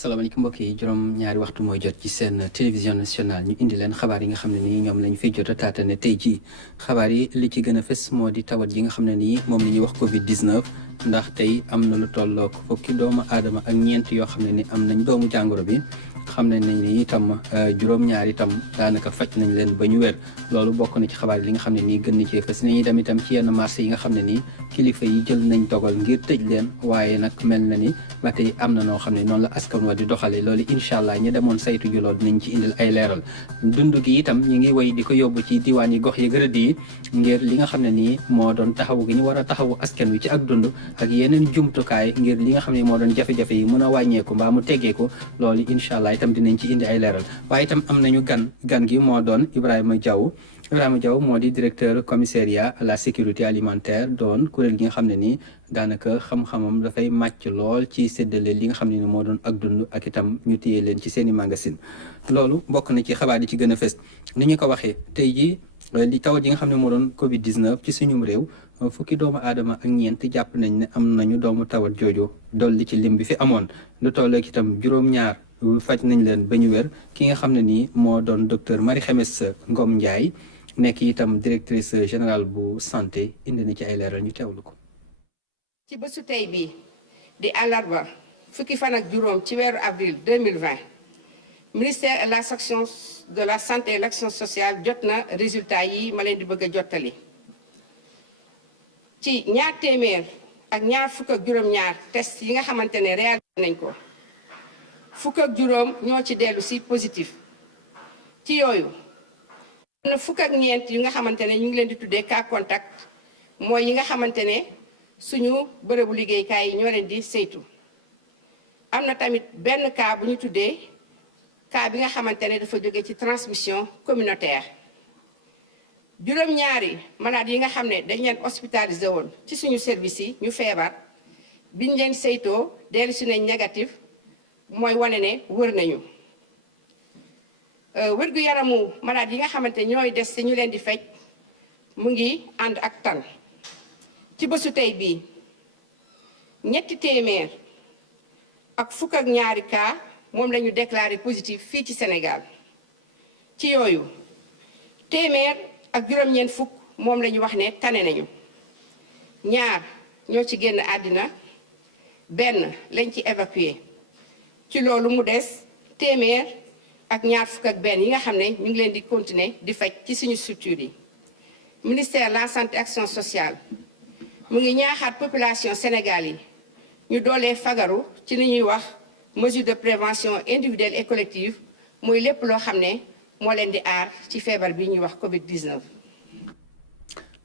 salaamaaleykum mbokk yi juróom-ñaari waxtu mooy jot ci seen télévision nationale ñu indi leen xabaar yi nga xam ne nii ñoom lañ fiy jot a taatane tey jii xabaar yi li ci gën a fës moo di tawat yi nga xam ne nii moom la ñuy wax Covid 19 ndax tey am na lu tollook fukki doomu aadama ak ñeent yoo xam ne ni am nañ doomu jàngoro bi xam nañ ni itam juróom-ñaar itam daanaka faj nañ leen ba ñu wér loolu bokk na ci xabaar yi li nga xam ne nii gën na cee fës nañuy dem itam ci yenn marché yi nga xam ne nii kilifa yi jël nañ dogal ngir tëj leen waaye nag mel na ni ba tey am na noo xam ne noonu la askan wa di doxale loolu incha allah ñi demoon saytu ju loolu dinañ ci indil ay leeral dund gi itam ñi ngi way di ko yóbbu ci diwaan yi gox yi gërëd yi ngir li nga xam ne nii moo doon taxawu gi ñu war a taxawu askan wi ci ak dund ak yeneen jumtukaay ngir li nga xam ne moo doon jafe-jafe yi mën a wàññeeku mbaa mu teggeeku loolu incha allah itam dinañ ci indi ay leeral waaye itam am nañu gan gi moo doon Ibrahima Diaw moo di directeur commissariat à la sécurité alimentaire doon kuréel gi nga xam ne nii daanaka xam-xamam dafay màcc lool ci séddale li nga xam ne ni moo doon ak dund ak itam ñu téye leen ci seen i magasin loolu bokk na ci xabaar yi ci gën a fës ni ñu ko waxee tey jii li tawat yi nga xam ne moo doon Covid 19 ci suñum réew fukki doomu aadama ak ñeent jàpp nañ ne am nañu doomu tawat jooju dolli ci lim bi fi amoon lu tolleek itam juróom-ñaar faj nañ leen ba ñu wér ki nga xam ne nii moo doon docteur Marie Khemesse Ngom Ndiaye nekk itam directrice générale bu santé indi na ci ay leeral ñu teewlu ko. ci bésu tey bii di àllarba fukki fan ak juróom ci weeru avril 2020 ministère de la section de la santé et l'action sociale jot na résultat yi ma leen di bëgg a jottali ci ñaar téeméer ak ñaar fukk ak juróom-ñaar test yi nga xamante ne réalisé nañ ko fukk ak juróom ñoo ci dellu si positif ci yooyu am na fukk ak ñeent yu nga xamante ne ñu ngi leen di tuddee cas contact mooy yi nga xamante ne suñu bërëbu liggéeykaay yi ñoo leen di saytu am na tamit benn cas bu ñu tuddee cas bi nga xamante ne dafa jóge ci transmission communautaire juróom-ñaari malade yi nga xam ne dañ leen hospitalisé woon ci suñu service yi ñu feebar biñ leen saytoo dellu si nañ négatif mooy wane ne wër nañu wér-gu-yaramu malade yi nga xamante ñooy des te ñu leen di faj mu ngi ànd ak tan ci bésu tey bii ñetti téeméer ak fukk ak ñaari cas moom la ñu déclaré positif fii ci Sénégal ci yooyu téeméer ak juróom-ñeent fukk moom la ñu wax ne tane nañu ñaar ñoo ci génn àddina benn lañ ci évacué ci loolu mu des téeméer ak ñaar fukk ak benn yi nga xam ne ñu ngi leen di continuer di faj ci suñu structure yi ministère de la santé action sociale mu ngi ñaaxaat population Sénégal yi ñu doolee fagaru ci li ñuy wax mesure de prévention individuelle et collective muy lépp loo xam ne moo leen di aar ci feebar bi ñuy wax Covid 19.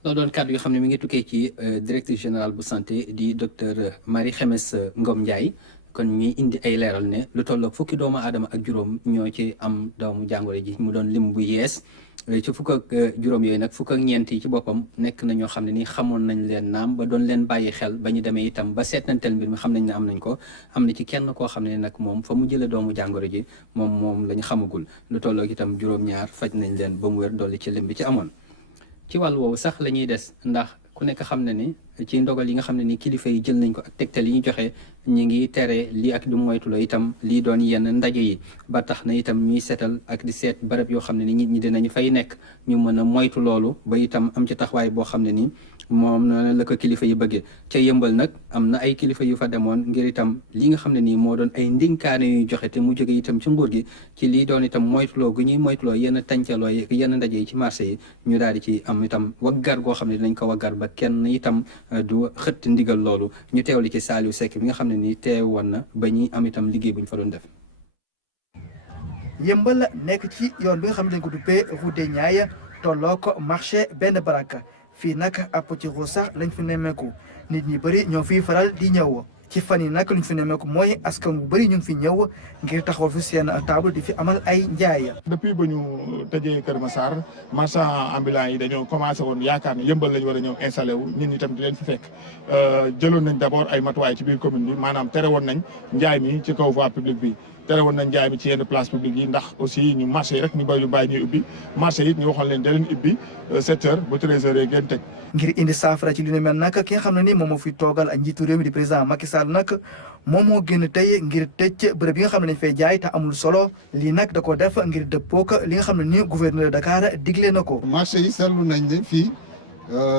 loolu doon kàddu yoo xam ne mi ngi tukkee ci directrice générale bu santé di docteur Marie Khemesse Ngom Ndiaye kon ñuy indi ay leeral ne lu tollook fukki doomu aadama ak juróom ñoo ci am doomu jàngoro ji mu doon lim bu yees ci fukk ak juróom yooyu nag fukk ak ñeent yi ci boppam nekk na ñoo xam ne ni xamoon nañ leen naam ba doon leen bàyyi xel ba ñu demee itam ba seetanteel mbir mi xam nañ ne am nañ ko am na ci kenn koo xam ne nag moom fa mu jëlee doomu jàngoro ji moom la ñu xamagul lu tollook itam juróom-ñaar faj nañ leen ba mu wér dolli ci lim bi ci amoon ci wàll woowu sax la ñuy des ndax ku nekk xam ne ni ci ndogal yi nga xam ne ni kilifa yi jël nañ ko ak tegtal yi ñu joxe ñi ngi tere lii ak du moytuloo itam lii doon yenn ndaje yi ba tax na itam ñuy seetal ak di seet barab yoo xam ne ni nit ñi dinañu fay nekk ñu mën a moytu loolu ba itam am ci taxawaay boo xam ne ni moom la ko kilifa yi bëggee ca yëmbal nag am na ay kilifa yu fa demoon ngir itam li nga xam ne nii moo doon ay ndinkaane yuy joxe te mu jóge itam ci nguur gi ci lii doon itam moytuloo gu ñuy moytuloo yenn tàncaloo yi yenn ndaje yi ci marché yi ñu daal di ci am itam waggar goo xam ne dinañ ko waggar ba kenn itam du xëtt ndigal loolu ñu teewli ci Saliou Seck bi nga xam ne nii teewoon na ba ñi am itam liggéey bu ñu fa doon def. yëmbal nekk ci yoon bi nga xam ne dañ ko duppee route des Niayes tolloo ko marché benn baraka fii nag ab ci sax lañ fi nemmeeku nit ñi bëri ñoo fiy faral di ñëw ci fan yi nag luñ fi nemmeeku mooy askan bu bëri ñu ngi fi ñëw ngir taxawal fi seen table di fi amal ay njaay. depuis ba ñu tëjee Kër Massar marchand ambulant yi dañoo commencé woon yaakaar ne yëmbal lañu war a ñëw installé wu nit ñi tam di leen fi fekk jëloon nañ d'abord ay matuwaay ci biir commune bi maanaam tere woon nañ njaay mi ci kaw voie publique bi tere woon nañ jaay mi ci yenn place publique yi ndax aussi ñu marché yi rek ñu bàyyi ñuy ubbi marché yi ñu waxoon leen da leen ubbi 7 heures ba 13 heures yi ngeen tëj. ngir indi saafara ci li nu mel nag ki nga xam ne ni moom moo fi toogal ak njiitu réew mi di président Macky Sall nag moom moo génn tey ngir tëj bërëb yi nga xam ne dañ fay jaay te amul solo lii nag da ko def ngir dëppook li nga xam ne ni gouverneur de Dakar digle na ko. marché yi seetlu nañ ne fii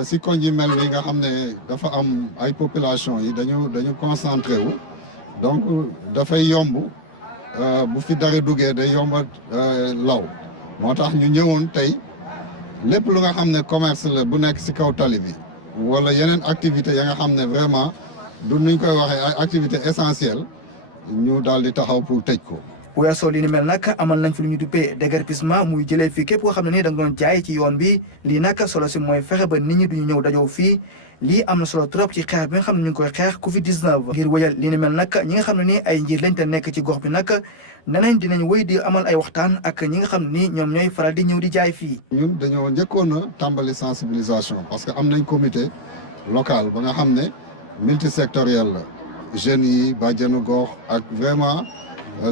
si koñ yi mel ni nga xam ne dafa am ay population yi dañu concentré wu donc dafay yomb bu fi dara duggee day yomba law moo tax ñu ñëwoon tey lépp lu nga xam ne commerce la bu nekk si kaw tali bi wala yeneen activité ya nga xam ne vraiment du nuñ koy waxee ay activité essentielle ñu daal di taxaw pour tëj ko. bu weesoo li ni mel nag amal nañ fi lu ñu duppee déguerpissement muy jëlee fii képp koo xam ne ni da nga doon jaay ci yoon bi lii nag solo si mooy fexe ba nit ñi duñu ñëw dajoo fii lii am na solo trop ci xeex bi nga xam ne ñu ngi koy xeex Covid 19. ngir wëyal li ni mel nag ñi nga xam ne ni ay njiit lañ te nekk ci gox bi nag nenañ dinañ wëy di amal ay waxtaan ak ñi nga xam ne ni ñoom ñooy faral di ñëw di jaay fii. ñun dañoo njëkkoon a tàmbali sensibilisation parce que am nañ comité local ba nga xam ne multisectoriel la jeunes yi bàjjenu gox ak vraiment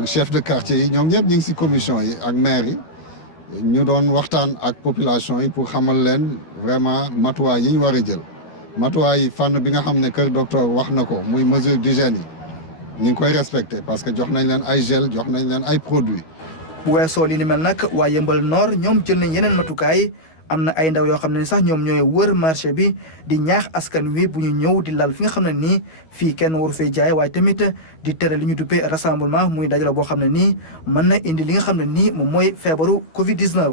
chef de quartier yi ñoom ñëpp ñu ngi si commission yi ak maire yi ñu doon waxtaan ak population yi pour xamal leen vraiment matuwaay yi ñu war a jël matuwaay yi fànn bi nga xam ne kër docteur wax na ko muy mesure d'hygiène yi ñu ngi koy respecté parce que jox nañ leen ay gel jox nañ leen ay produits. bu weesoo li ni mel nag waa Yeumbeul Nord ñoom jël nañ yeneen matukaay am na ay ndaw yoo xam ne sax ñoom ñooy wër marché bi di ñaax askan wi bu ñu ñëw di lal fi nga xam ne nii fii kenn waru fay jaay waaye tamit di tere li ñu duppee rassemblement muy dajale boo xam ne nii mën na indi li nga xam ne nii moom mooy feebaru Covid 19.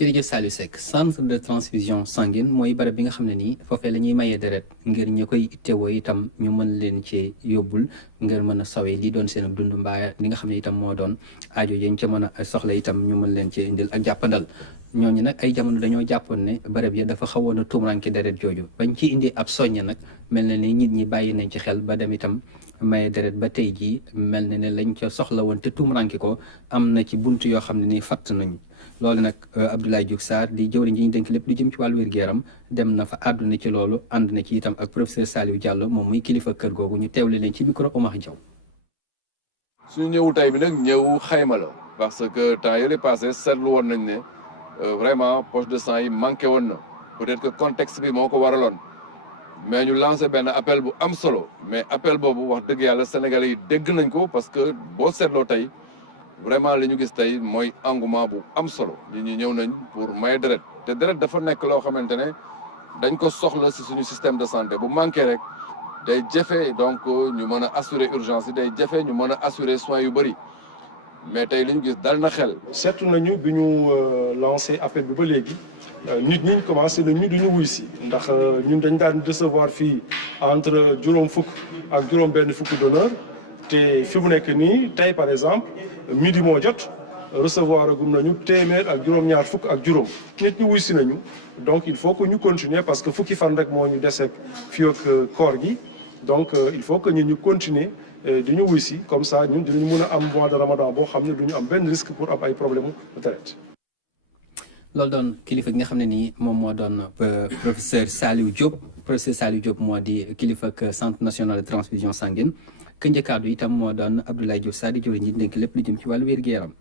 jërëjëf Saliou Seck centre de transfusion sanguine mooy barab bi nga xam ne nii foofee la ñuy mayee deret ngir ñu koy teewoo itam ñu mën leen ci yóbbul ngir mën a sawee lii doon seen dund mbaa li nga xam ne itam moo doon aajo yañ ca mën a soxla itam ñu mën leen ci indil ak jàppandal ñooñu nag ay jamono dañoo jàppoon ne barab yi dafa xawoon a tuumranke deret jooju bañ ci indi ab soññe nag mel na ni nit ñi bàyyi nañ ci xel ba dem itam maye deret ba tey jii mel na ne lañ ca soxla woon te tuumranke ko am na ci bunt yoo xam ne nii fatt nañu loolu nag Abdoulaye Diouf Sarr di jëwriñ ji ñu dénk lépp lu jëm ci wàllu wér-gu-yaram dem na fa àdduna ci loolu ànd na ci itam ak professeur Saliou Diallo moom muy kilifa kër googu ñu teewle leen ci micro Omar Diaw. suñu ñëwu tey bi nag ñëw xayma la parce que temps yële passé seetlu woon nañ ne vraiment poche de sang yi manqué woon na peut-être que contexte bi moo ko waraloon mais ñu lancé benn appel bu am solo mais appel boobu wax dëgg yàlla sénégalais yi dégg nañ ko parce que boo seetloo tey vraiment li ñu gis tey mooy engouement bu am solo nit ñi ñëw nañ pour maye deret te deret dafa nekk loo xamante ne dañ ko soxla si suñu système de santé bu manqué rek day jafe donc ñu mën a assurer urgence yi day jafe ñu mën a assurer soins yu bëri mais tey li ñu gis dal na xel. seetlu nañu bi ñu lancé appel bi ba léegi nit ñi commencé nañu duñu wuy si ndax ñun dañ daan recevoir fii entre juróom fukk ak juróom benn fukk d'honneur te fi mu nekk nii tey par exemple midi moo jot recevoir agum nañu téeméer ak juróom-ñaar fukk ak juróom nit ñi wuy si nañu donc il faut que ñu continuer parce que fukki fan rek moo ñu deseeg fii ak koor gi donc il faut que ñu continuer di ñu wuy si comme ça ñun dinañu mën a am mois de ramadan boo xam ne du ñu am benn risque pour am ay problème de deret. loolu doon kilifa gi nga xam ne nii moom moo doon professeur Saliou Diop moo di kilifa ak centre national de transfusion sanguine ka njëkkaadu itam moo doon Abdoulaye Diouf Sarr di jëwriñ ñi dénk lépp lu jëm ci wàllu wér-gu-yaram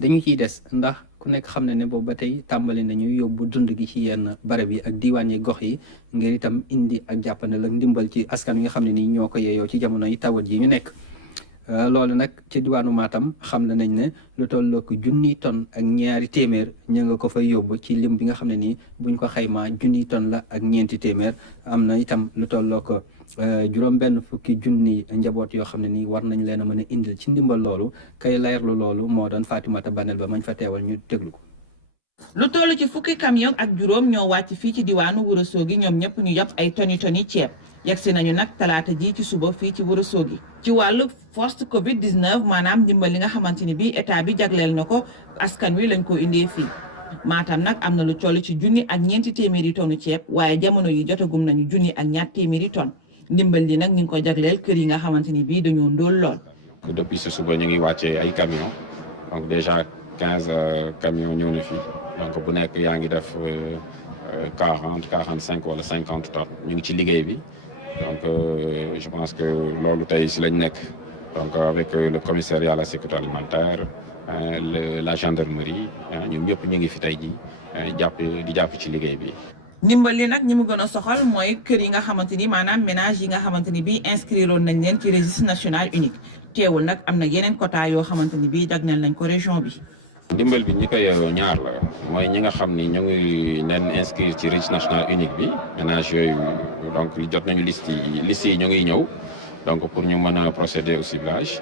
dañu ciy des ndax ku nekk xam ne ne boobu ba tey tàmbali nañu yóbbu dund gi ci yenn barab yi ak diiwaan yi gox yi ngir itam indi ak jàppandal ak ndimbal ci askan wi nga xam ne nii ñoo ko yeeyoo ci jamono yi tawat yi ñu nekk loolu nag ci diwaanu Matam xam nañ ne lu tollook 1,000 tonnes ak 2 téeméer ñu nga ko fay yóbbu ci lim bi nga xam ne nii buñ ko xaymaa 1,000 tonnes la ak 4 téeméer am na itam lu tollook juróom-benn fukki junni njaboot yoo xam ne nii war nañ leen a mën a indil ci ndimbal loolu kay leerlu loolu moo doon Fatimata Banel ba mañ fa teewal ñu déglu ko. lu toll ci fukki camion ak juróom ñoo wàcc fii ci diwaanu Ourossogui ñoom ñëpp ñu yàpp ay toni ceeb yegsi nañu nag talaata ji ci suba fii ci Ourossogui ci wàllu post Covid 19 maanaam ndimbal li nga xamante ni bii état bi jagleel na ko askan wi lañ ko indee fii Matam nag am na lu toll ci 1 ak 4 téeméeri tonnes ceeb waaye jamono yi jotagum nañu 1 ak 2 téeméeri tonnes ndimbal li nag ñu ngi ko jagleel kër yi nga xamante ni bii dañoo ndóol lool. depuis ce suba ñu ngi wàccee ay camions donc déjà 15 camions ñëw na fi donc bu nekk yaa ngi def 40 45 wala 50 tonnes ñu ngi ci liggéey bi donc je pense que loolu tey si lañ nekk donc avec le commissariat à la sécurité alimentaire la gendarmerie ñun ñëpp ñu ngi fi tey jii di jàpp ci liggéey bi. ndimbal li nag ñi mu gën a soxal mooy kër yi nga xamante ni maanaam ménage yi nga xamante ni bii inscrire woon nañ leen ci registre national unique teewul nag am na yeneen quota yoo xamante ni bii jagleel nañ ko région bi. ndimbal bi ñi koy ñaar la mooy ñi nga xam ni ñu ngi leen inscrire ci registre national unique bi ménage yooyu donc jot nañu liste yi ñu ngi ñëw donc pour ñu mën a procéder au ciblage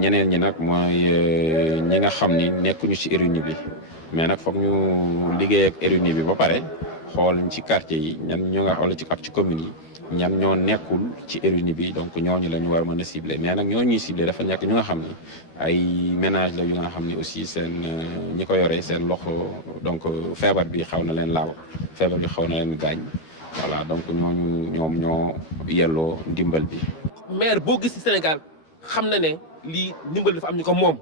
ñeneen ñi nag mooy ñi nga xam ni nekkuñu ci RNU bi mais nag foog ñu liggéey ak RNU bi ba pare xool ci quartier yi ñan ñoo nga xool ci commune yi ñan ñoo nekkul ci RNU bi donc ñooñu la ñu war a mën a cibler mais nag ñooñu ñuy cibler dafa nekk ñu nga xam ni ay ménage la yu nga xam ni aussi seen ñi ko yore seen loxo donc feebar bi xaw na leen laal feebar bi xaw na leen gaañ voilà donc ñoom ñoo yelloo ndimbal bi. maire boo gis ci Sénégal xam na ne lii ndimbal dafa am ñu ko moom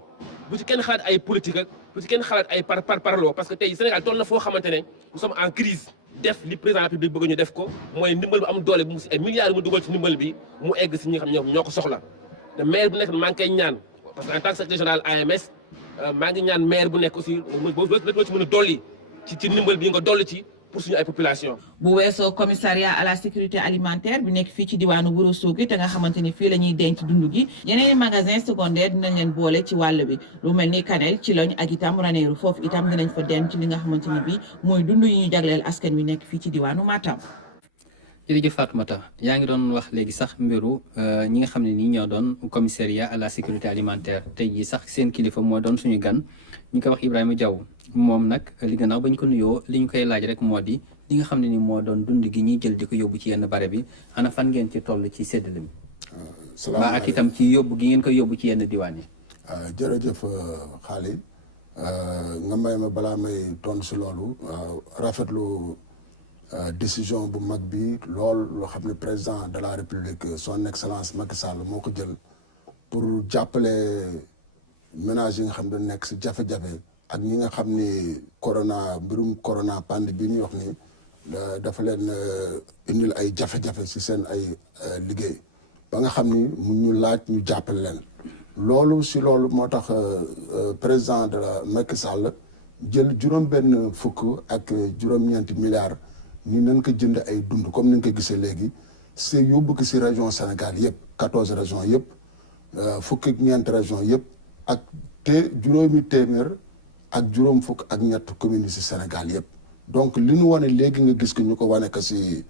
bu ci kenn xalaat ay politique ak bu ci kenn xalaat ay parloo parce que tey Sénégal toll na foo xamante ne nous sommes en crise def li président de la République bëgg ñu def ko mooy ndimbal bu am doole bu mu si ay milliards mu dugal ci ndimbal bi mu egg si ñi nga xam ñoo ko soxla te maire bu nekk maa ngi koy ñaan parce que en tant que secrétaire général AMS maa ngi ñaan maire bu nekk aussi boo ci mën a dolli ci ndimbal bi nga dolli ci pour suñu ay population bu weesoo commissariat à la sécurité alimentaire bi nekk fii ci diwaanu Ourossogui te nga xamante ni fii la ñuy denc dund gi yeneen i magasin secondaire dinañ leen boole ci wàll bi lu mel ni Kanel ci Loñ ak itam Ranérou foofu itam dinañ fa dem ci li nga xamante ni bii mooy dund yi ñu jagleel askan wi nekk fii ci diwaanu Matam. jërëjëf Fatoumata yaa ngi doon wax léegi sax mbiru ñi nga xam ne nii ñoo doon commissariat à la sécurité alimentaire tey jii sax seen kilifa moo doon suñu gan ñu koy wax Ibrahima Diaw moom nag li gannaaw bañ ko nuyoo li ñu koy laaj rek moo di li nga xam ne ni moo doon dund gi ñuy jël di ko yóbbu ci yenn bare bi ana fan ngeen ci toll ci séddale mi. ba ak itam ci yóbbu gi ngeen koy yóbbu ci yenn diwaan yi. jërëjëf xaali nga may ma balaa may tontu si loolu rafetlu décision bu mag bi lool loo xam ne président de la république son excellence Macky Sall moo ko jël pour jàppale ménage yi nga xam ne nekk si jafe-jafe ak ñi nga xam ni mbirum corona pandémie bi ñuy wax ni dafa leen indil ay jafe-jafe si seen ay liggéey ba nga xam ni mun ñu laaj ñu jàppale leen loolu moo tax président de la Macky Sall jël juróom-benn fukk ak juróom-ñeenti milliards ni nañ ko jënd ay dund comme ni nga ko gisee léegi si yóbbu ko si région Sénégal yëpp 14 régions yëpp fukki ñeenti régions yëpp ak juróomi téeméer ak juróom fukk ak ñett communes yi si Sénégal yëpp donc li ñu wane léegi nga gis ko ñu ko wane ko si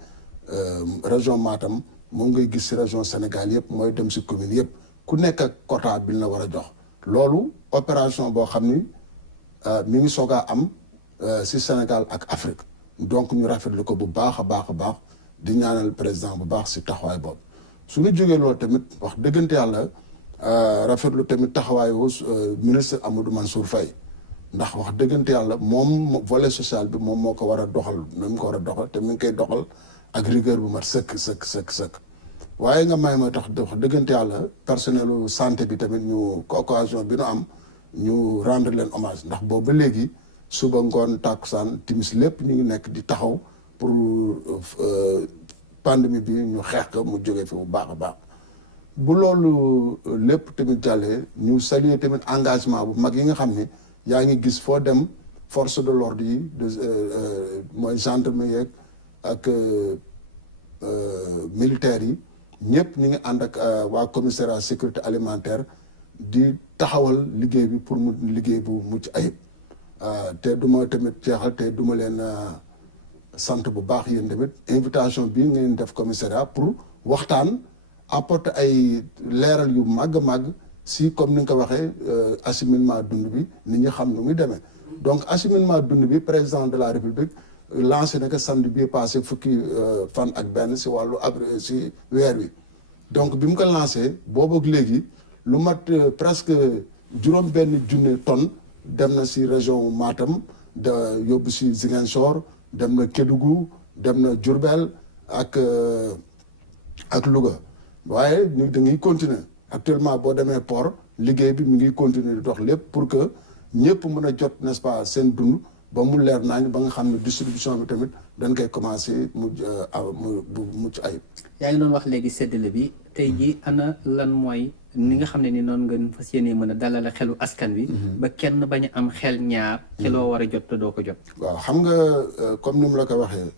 région Matam moom ngay gis si région Sénégal yëpp mooy dem si commune yëpp ku nekk ak quota bi la war a jox loolu opération boo xam ni mi ngi soog a am si Sénégal ak Afrique donc ñu rafetlu ko bu baax a baax di ñaanal président bu baax si taxawaay boobu su ñu jógee loolu tamit wax dëggante yàlla rafetlu tamit taxawaayu ministre Amadou Mansour Faye ndax wax dëggante yàlla moom volet social bi moom moo ko war a doxal mu ko war a doxal te mi ngi koy doxal ak rigueur bu mat sëkk waaye nga may ma tax wax dëggante yàlla personnelu santé bi tamit ñu occasion bi nu am ñu rendre leen hommage ndax boobu ba léegi suba ngoon tàkkusaan timis lépp ñu ngi nekk di taxaw pour pandémie bi ñu xeex ko mu jógee fi bu baax a baax bu loolu lépp tamit jàllee ñu saluer tamit engagement bu mag yi nga xam ni yaa ngi gis foo dem force de l'ordre yi mooy gendarmerie yeeg ak militaires yi ñëpp ñu ngi ànd ak waa commissariat sécurité alimentaire di taxawal liggéey bi pour mu liggéey bu mucc ayib te duma tamit jeexal te duma leen sant bu baax yéen tamit invitation bii ngeen def commissariat pour waxtaan apporter ay leeral yu màgg si comme ni nga ko waxee acheminement dund bi nit ñi xam nu muy demee donc acheminement dund bi président de la république lancé na ko samedi bii passé fukki fan ak benn si wàllu si weer wi donc bi mu ko lancé boobu ak léegi lu mat presque juróom-benn junne tonnes dem na si région Matam yóbbu si Ziguinchor dem na Kédougou dem na Diourbel ak Louga waaye ñu dañuy continuer actuellement boo demee port liggéey bi mi ngi continuer di dox lépp pour que ñëpp mën a jot n'est-ce pas seen dund ba mu leer nañ ba nga xam ne distribution bi tamit dañ koy commencer mu mucc ayib. yaa ngi doon wax léegi séddale bi tey jii ana lan mooy ni nga xam ne ni noonu nga fas yéene mën a dalal xelu askan wi. ba kenn bañ a am xel ñaar. ci loo war a jot te doo ko jot. waaw xam nga comme ni mu la ko waxee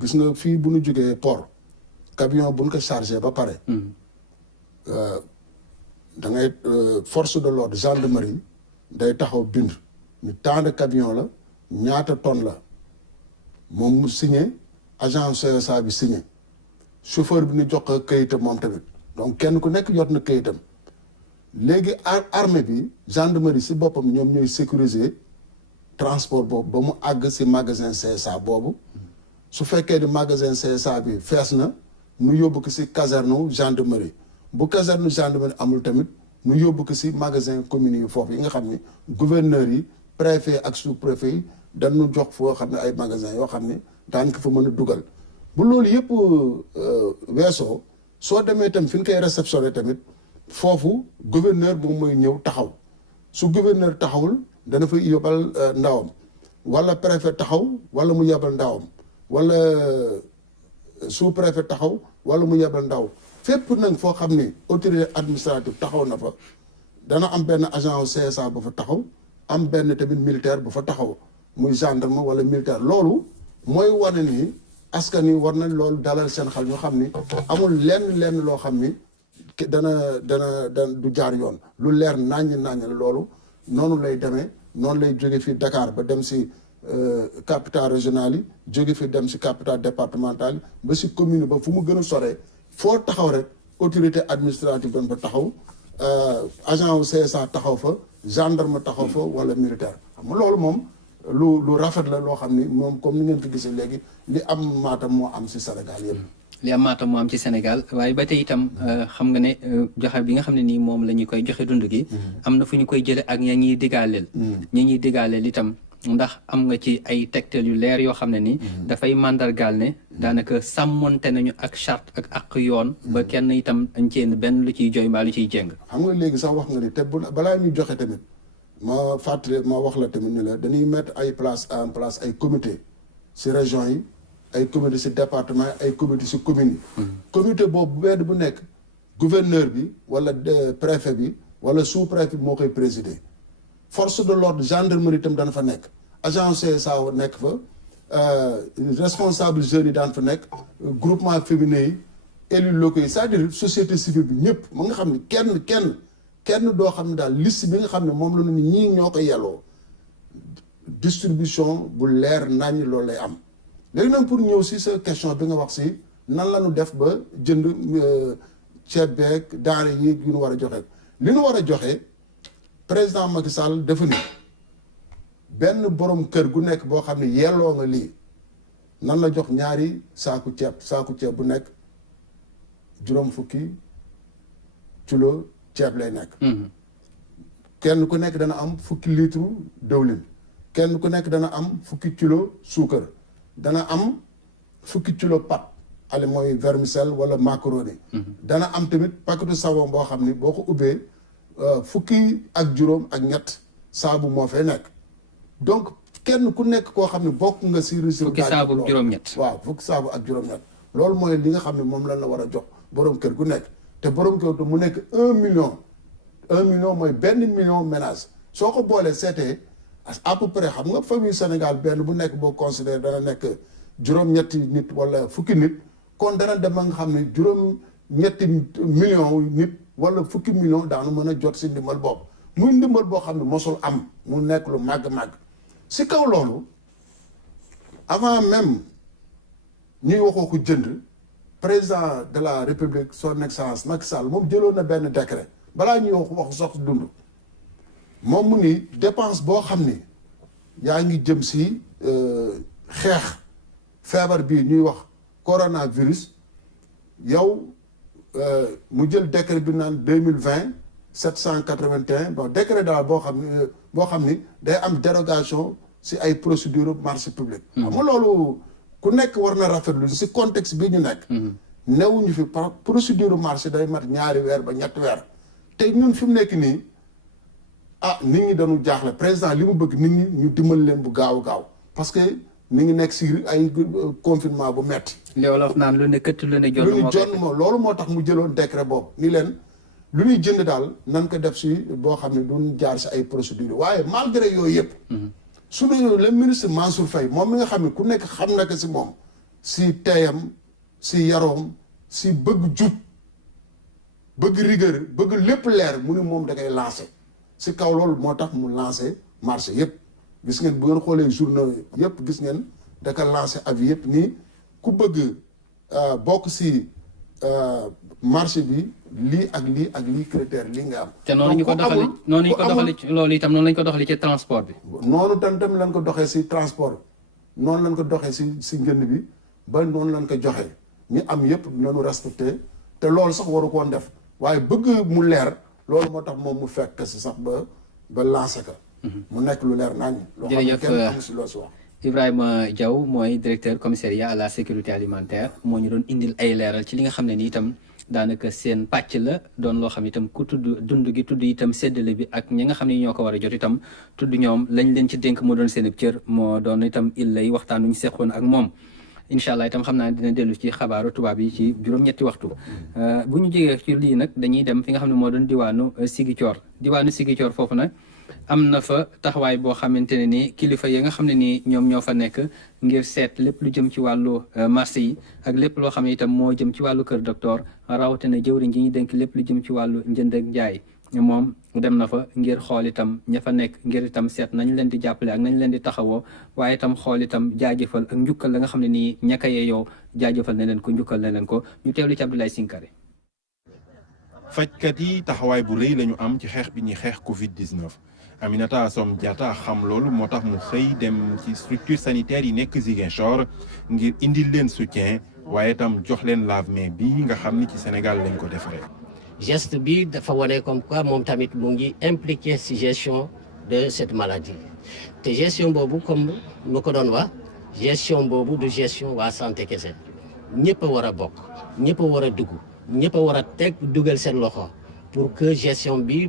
gis nga fii bu ñu jógee port camion bu ñu ko chargé ba pare. da ngay force de l'ordre gendarmerie day taxaw bind ni tant de camion la ñaata tonne la moom mu signé agent CSA bi signé chauffeur bi ni jox ko këyitam moom tamit donc kenn ku nekk jot na këyitam léegi armée bi gendarmerie si boppam ñoom ñooy sécuriser transport boobu ba mu àgg si magasin CSA boobu su fekkee ni magasin CSA bi fees na nu yóbbu ko si caserne gendarmerie bu caserne gendarmerie amul tamit nu yóbbu ko si magasin communes yi foofu yi nga xam ni gouverneurs yi préfet ak sous préfet yi dañu jox foo xam ne ay magasin yoo xam ne daan ko fa mën a dugal bu loolu yëpp weesoo soo demee tam fi ñu koy réceptionné tamit foofu gouverneur moom mooy ñëw taxaw su gouverneur taxawul dana fa yóbbal ndawam wala préfet taxaw wala mu yebal ndawam wala sous préfet taxaw wala mu yebal ndaw fépp nag foo xam ni autorité administrative taxaw na fa dana am benn agent au CSA ba fa taxaw am benn tamit militaire bu fa taxaw muy gendarme wala militaire loolu mooy wane ni askan wi war nañ loolu dalal seen xel ñu xam ni amul lenn loo xam ni dana du jaar yoon lu leer naññ la loolu noonu lay demee noonu lay jóge fii Dakar ba dem si capitale régionale yi jóge fi dem si capitale départementale yi ba si commune ba fu mu gën a soree foo taxaw rek autorité administrative dañ fa taxaw agent wu CSA taxaw fa gendarme taxaw fa wala militaire xam nga loolu moom lu rafet la loo xam ni moom comme ni ngeen ko gisee léegi li am Matam moo am si Sénégal yëpp. li am Matam moo am ci Sénégal waaye ba tey itam xam nga ne joxe bi nga xam ne nii moom la ñu koy joxe dund gi. am na fu ñu koy jëlee ak ña ñuy digaaleel. ña ñuy digaaleel itam. ndax am nga ci ay tegtal yu leer yoo xam ne ni dafay màndargaal ne daanaka sàmmonte nañu ak charte ak yoon ba kenn itam dañ ceen benn lu ciy jooy mbaa lu ciy jéng. xam nga léegi sax wax nga ni te balaa ñuy joxe tamit ma fàttali ma wax la tamit ni la dañuy mettre ay en place ay comité si région yi ay comité si département yi ay comité si commune yi comité boobu benn bu nekk gouverneur bi wala préfet bi wala sous préfet bi moo koy présider force de l'ordre gendarmerie itam dana fa nekk agent CSA nekk fa responsable jeunes yi daan fa nekk groupement féminin yi élus locaux yi c'est-à-dire société civile bi ñëpp ma nga xam ne kenn doo xam ne daal liste bi nga xam ne moom la ñu ñii ñoo ko yelloo distribution bu leer naññ loolu lay am léegi nag pour ñëw si sa question bi nga wax si nan la ñu def ba jënd ceeb beeg denrée yi yu ñu war a joxe li ñu war a joxe président Macky Sall dafa ni benn borom kër gu nekk boo xam ne yelloo nga lii nan la jox ñaari saaku ceeb bu nekk juróom fukki kilo ceeb lay nekk kenn ku nekk dana am fukki litre dëwlin kenn ku nekk dana am fukki kilo suukar dana am fukki kilo pâte ale mooy vermicelle wala macaroni dana am tamit paquetu savon boo xam ni boo ko ubbee fukki ak juróom ak ñett saabu moo fay nekk donc kenn ku nekk koo xam ne bokk nga si résultat fukki saabu ak juróom-ñett waaw fukki saabu ak juróom-ñett loolu mooy li nga xam ne moom lan la war a jox borom kër gu nekk te borom kër mu nekk 1 million mooy benn million ménage soo ko boolee seetee à peu près xam nga famille Sénégal benn bu nekk boo considéré dana nekk juróom-ñetti nit wala fukki nit kon dana dem nga xam ne juróom-ñetti million nit wala fukki million daanu mën a jot si ndimbal boobu muy ndimbal boo xam ne mosul am mu nekk lu màgg-màgg si kaw loolu avant même ñuy waxoo ko jënd président de la république son excellence Macky Sall moom jëloon na benn décret balaa ñuy wax sox dund moom mu ni dépense boo xam ni yaa ngi jëm si xeex feebar bii ñuy wax coronavirus yow mu jël décret bi naan 2020 781 bon décret daal boo xam ni day am dérogation si ay procédure marché public xam nga loolu ku nekk war na rafetlu si contexte bi ñu nekk newuñu fi par procédure marché day mat 2 weer ba 3 weer te ñun fi mu nekk nii nit ñi dañu jaaxle président li mu bëgg nit ñi ñu dimbal leen bu gaaw parce que ni ngi nekk si ay confinement bu metti li wolof naan lu ne këtt lu ne jonn loolu moo tax mu jëloon décret boobu ni leen lu ñuy jënd daal nan ko def si boo xam ne duñ jaar si ay procédures waaye malgré yooyu yëpp suñu le ministre Mansour Faye moom mi nga xam ne ku nekk xam na ko si moom si teeyam si yaroom si bëgg jub bëgg rigueur bëgg lépp leer mu ni moom da koy lancé si kaw loolu moo tax mu lancé marché yëpp gis ngeen bu ngeen xoolee journaux yëpp gis ngeen da ko lancé avis yëpp nii ku bëgg bokk si marché bi lii ak lii critère lii nga am. te noonu ñu ko doxalee noonu ñu ko doxalee ci loolu itam noonu lañ ko doxalee ci transport bi. noonu tam lañ ko doxee si transport noonu lañ ko doxee si njënd bi ba noonu lañ ko joxee ñi am yëpp nañu respecté te loolu sax waru koon def waaye bëgg mu leer loolu moo tax moom mu fekk si sax ba lancé ko. mu nekk lu leer nañ. jërëjëf loo xam ne kenn amu si loo si wax. Ibrahima Diaw mooy directeur commissariat à la sécurité alimentaire moo ñu doon indil ay leeral ci li nga xam ne ni itam daanaka seen pàcc la doon loo xam itam ku tudd dund gi tudd itam séddale bi ak ñi nga xam ne ñoo ko war a jot itam tudd ñoom lañ leen ci dénk moo doon seen cër moo doon itam illay waxtaan wu ñu seqoon ak moom. incha allah itam xam naa dina dellu ci xabaaru tubaab yi ci juróom-ñetti waxtu bu ñu jógee ci lii nag dañuy dem fi nga xam ne moo doon diwaanu Ziguinchor foofu nag. am na fa taxawaay boo xamante ne ni kilifa yi nga xam ne nii ñoom ñoo fa nekk ngir seet lépp lu jëm ci wàllu marché yi ak lépp loo xam ne itam moo jëm ci wàllu kër docteur rawatina jëwriñ ji ñu dénk lépp lu jëm ci wàllu njënd ak njaay moom dem na fa ngir xool itam ña fa nekk ngir itam seet nañ leen di jàppale ak nañ leen di taxawoo waaye itam xool itam jaajëfal ak njukkal la nga xam ne nii ñaka yeeyoo jaajëfal na leen ko njukkal na leen ko ñu teewlu ci Abdoulaye Sinkare. fajkat yi taxawaay bu rëy lañu am ci xeex bi ñuy xeex Covid-19. Aminata Assome Diatta xam loolu moo tax mu xëy dem ci structure sanitaire yi nekk Ziguinchor ngir indil leen soutien waaye itam jox leen lave-mains bi nga xam ni ci Sénégal lañ ko defaree. geste bi dafa wane comme quoi moom tamit mu ngi impliqué ci gestion de cette maladie te gestion boobu comme nu ko doon wax gestion boobu du gestion waa santé kese ñëpp a war a bokk ñëpp a war a dugg ñëpp a war a teg dugal seen loxo pour que gestion bi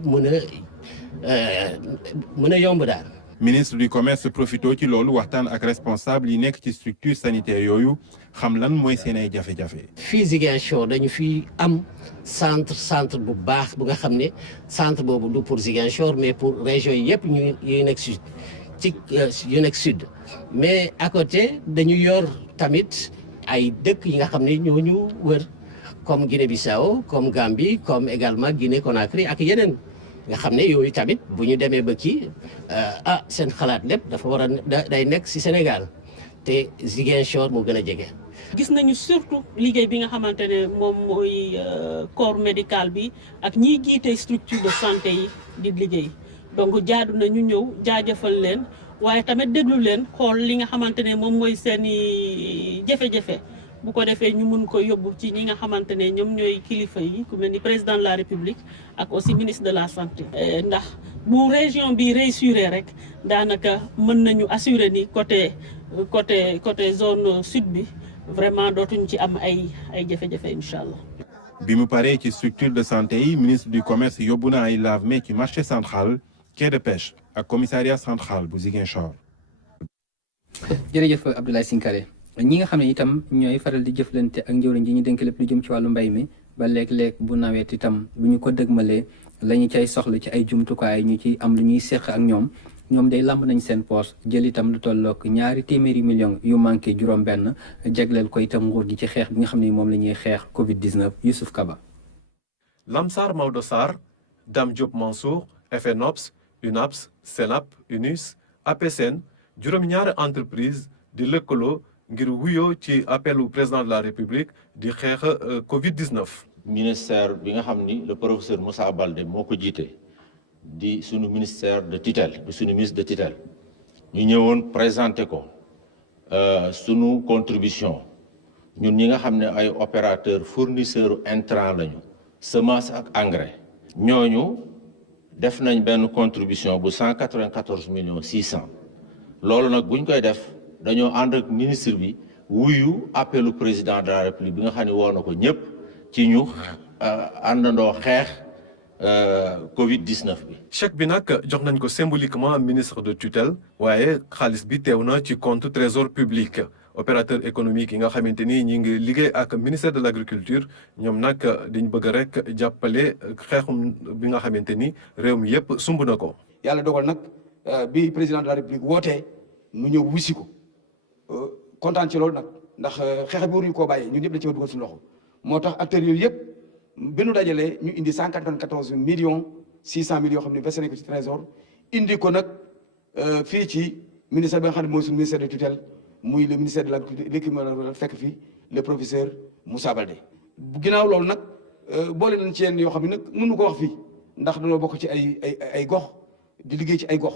mën a yomb daal. ministre du commerce profito ci loolu waxtaan ak responsable yi nekk ci structure sanitaire yooyu xam lan mooy seen ay jafe-jafe. fii Ziguinchor dañu fi am centre bu baax bu nga xam ne centre boobu du pour Ziguinchor mais pour région yi yëpp yu nekk sud yu nekk sud mais à côté dañu yor tamit ay dëkk yi nga xam ne ñoo ñu wër comme Guinée-Bissau comme Gambie comme également Guinée-Conakry ak yeneen. nga xam ne yooyu tamit bu ñu demee ba kii seen xalaat lépp dafa war a day nekk ci Sénégal te Ziguinchor moo gën a jege. gis nañu surtout liggéey bi nga xamante ne moom mooy corps médical bi ak ñiy jiite structure de santé yi di liggéey donc jaadu na ñu ñëw jaajëfal leen waaye tamit déglu leen xool li nga xamante ne moom mooy seeni jafe-jafe. bu ko defee ñu mun ko yóbbu ci ñi nga xamante ne ñoom ñooy kilifa yi ku mel ni président de la république ak aussi ministre de la santé. ndax bu région bi réussir rek daanaka mën nañu assurer ni côté zone sud bi vraiment dootuñ ci am ay jafe-jafe incha allah. bi mu paree ci structure de santé yi ministre du commerce yóbbu na ay lave-mains ci marché central quai de pêche ak commissariat central bu Ziguinchor. jërëjëf Abdoulaye Sinkare. ñi nga xam ne itam ñooy faral di jëflante ak njëwriñ ji ñu dénk lépp lu jëm ci wàllu mbay mi ba léeg-léeg bu nawet itam bu ñu ko dëgmalee la ñu cay soxla ci ay jumtukaay ñu ci am lu ñuy seq ak ñoom day lamb nañ seen poos jël itam lu tollook 200 millions yu manqué juróom-benn jagleel ko itam nguur gi ci xeex bi nga xam ne moom la ñuy xeex Covid-19 Youssouf Kaba. Lamsar Maodo Sarr Dame Diop Mansour FNOPS UNAPS SENAP UNUS APSEN juróom-ñaari entreprise di lëkkaloo ngir wuyoo ci appelu président de la république di xeex Covid-19. ministère bi nga xam ni le professeur Moussa Baldé moo ko jiite di sunu ministère de tutelle di sunu ministre de tutelle ñu ñëwoon présenté ko sunu contribution ñun ñi nga xam ne ay opérateurs fournisseurs intrants lañu semence ak engrais. ñooñu def nañ benn contribution bu 194 millions 600 loolu nag buñ koy def. dañoo ànd ak ministre bi wuyu appelu président de la république bi nga xam ne woo na ko ñëpp ci ñu àndandoo xeex Covid-19 bi. chèque bi nag jox nañ ko symboliquement ministre de tutelle waaye xaalis bi teew na ci compte trésor public opérateur économique yi nga xamante ni ñi ngi liggéey ak ministère de l'agriculture ñoom nag dañ bëgg rek jàppale xeexum bi nga xamante ni réew mi yëpp sumb na ko. yàlla dogal nag bi président de la république wootee nu ñëw wusi ko kontaan ci loolu nag ndax xeex bi waruñu koo bàyyi ñun ñëpp da ci war dugal suñu loxo moo tax acteurs yooyu yëpp bi nu dajalee ñu indi 194 millions 600 millions yoo xam ne versé nañ ko ci trésor indi ko nag fii ci ministère bi nga xam ne mooy suñu ministère de tutelle muy le ministère de l'agriculture fekk fii le professeur Moussa Baldé. ginnaaw loolu nag boole nañ ci yenn yoo xam ne nag mënu ko wax fii ndax dañoo bokk ci ay gox di liggéey ci ay gox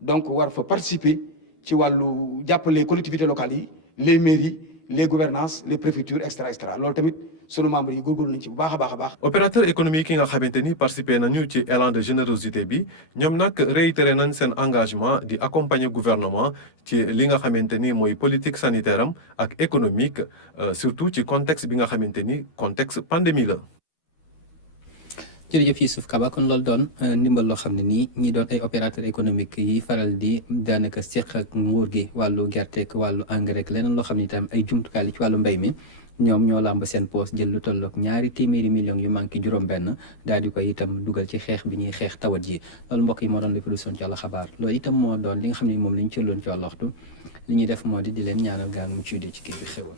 donc war fa participer ci wàllu jàppale collectivités locales yi les mairies les gouvernances les préfectures extra extra loolu tamit sunu membres yi góorgóorlu nañ ci bu baax a baax a baax. opérateur économique yi nga xamante ni participé nañu ci élan de générosité bi ñoom nag réitéré nañ seen engagement di accompagner gouvernement ci li nga xamante ni mooy politique sanitaire am ak économique surtout ci contexte bi nga xamante ni contexte pandémie la. jërëjëf Youssouf Kaba kon loolu doon ndimbal loo xam ne nii ñi doon ay opérateur économique yi faral di daanaka seq ak nguur gi wàllu gerte ak wàllu engrais ak leneen loo xam ne itam ay jumtukaay ci wàllu mbéy mi ñoom ñoo làmb seen poos jël lu tolloog 200 millions yu manqué juróom-benn daal di koy itam dugal ci xeex bi ñuy xeex tawat ji loolu mbokk yi moo doon lépp lu son ci wàllu xabaar loolu itam moo doon li nga xam ne moom la ñu cërloon ci wàllu waxtu li ñuy def moo di leen ñaanal gaan mu ciy ci kii bi xewoon